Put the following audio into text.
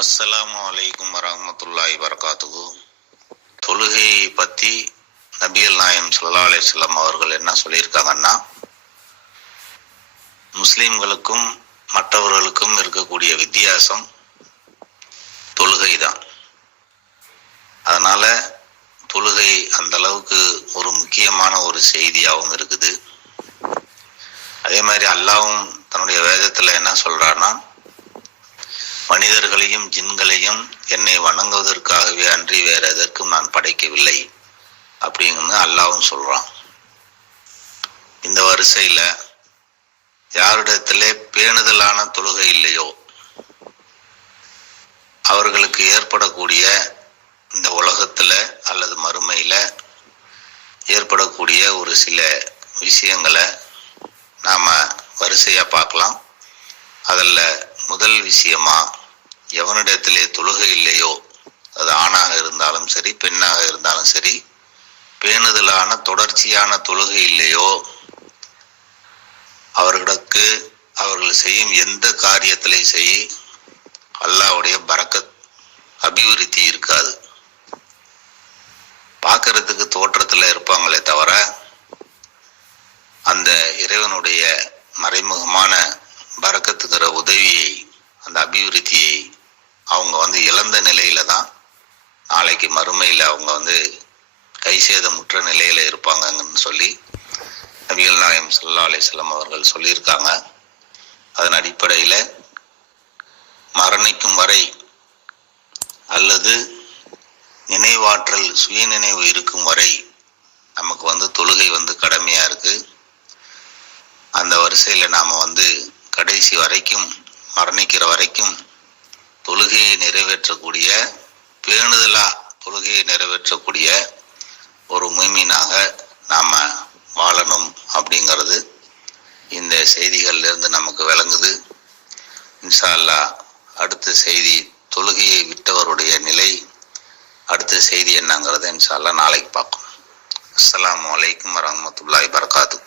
அஸ்ஸலாமு அலைக்கும் வரஹ்மத்துல்லாஹி வபரகாத்துஹு. தொழுகையை பற்றி நபிகள் நாயகம் ஸல்லல்லாஹு அலைஹி வஸல்லம் அவர்கள் என்ன சொல்லியிருக்காங்கன்னா, முஸ்லிம்களுக்கும் மற்றவர்களுக்கும் இருக்கக்கூடிய வித்தியாசம் தொழுகை தான். அதனால தொழுகை அந்த அளவுக்கு ஒரு முக்கியமான ஒரு செய்தியாகவும் இருக்குது. அதே மாதிரி அல்லாஹ்வும் தன்னுடைய வேதத்துல என்ன சொல்றான்னா, மனிதர்களையும் ஜின்களையும் என்னை வணங்குவதற்காகவே அன்றி வேற எதற்கும் நான் படைக்கவில்லை அப்படிங்கன்னு அல்லாஹ்வும் சொல்றான். இந்த வரிசையில யாரிடத்திலே பேணுதலான தொழுகை இல்லையோ அவர்களுக்கு ஏற்படக்கூடிய இந்த உலகத்துல அல்லது மறுமையில ஏற்படக்கூடிய ஒரு சில விஷயங்களை நாம வரிசையா பார்க்கலாம். அதில் முதல் விஷயமா, எவனிடத்திலே தொழுகை இல்லையோ, அது ஆணாக இருந்தாலும் சரி பெண்ணாக இருந்தாலும் சரி, பேணுதலான தொடர்ச்சியான தொழுகை இல்லையோ அவர்களுக்கு அவர்கள் செய்யும் எந்த காரியத்திலே செய் அல்லாஹ்வுடைய பரக்கத் அபிவிருத்தி இருக்காது. பார்க்கறதுக்கு தோற்றத்துல இருப்பாங்களே தவிர அந்த இறைவனுடைய மறைமுகமான பரக்கத்துக்கிற உதவியை, அந்த அபிவிருத்தியை அவங்க இழந்த நிலையில தான் நாளைக்கு மறுமையில அவங்க கைசேதமுற்ற நிலையில இருப்பாங்கன்னு சொல்லி நபிகள் நாயகம் ஸல்லல்லாஹு அலைஹி வஸல்லம் அவர்கள் சொல்லியிருக்காங்க. அதன் அடிப்படையில மரணிக்கும் வரை அல்லது நினைவாற்றல் சுய நினைவு இருக்கும் வரை நமக்கு தொழுகை கடமையா இருக்கு. அந்த வரிசையில நாம கடைசி வரைக்கும், மரணிக்கிற வரைக்கும் தொழுகையை நிறைவேற்றக்கூடிய, பேணுதலா தொழுகையை நிறைவேற்றக்கூடிய ஒரு முஃமினாக நாம வாழணும் அப்படிங்கிறது இந்த செய்திகள்ல இருந்து நமக்கு விளங்குது. இன்ஷா அல்லாஹ் அடுத்த செய்தி தொழுகையை விட்டவருடைய நிலை, அடுத்த செய்தி என்னங்கிறத இன்ஷா அல்லாஹ் நாளைக்கு பார்ப்போம். அஸ்ஸலாமு அலைக்கும் வரஹ்மத்துல்லாஹி வபரகாத்துஹு.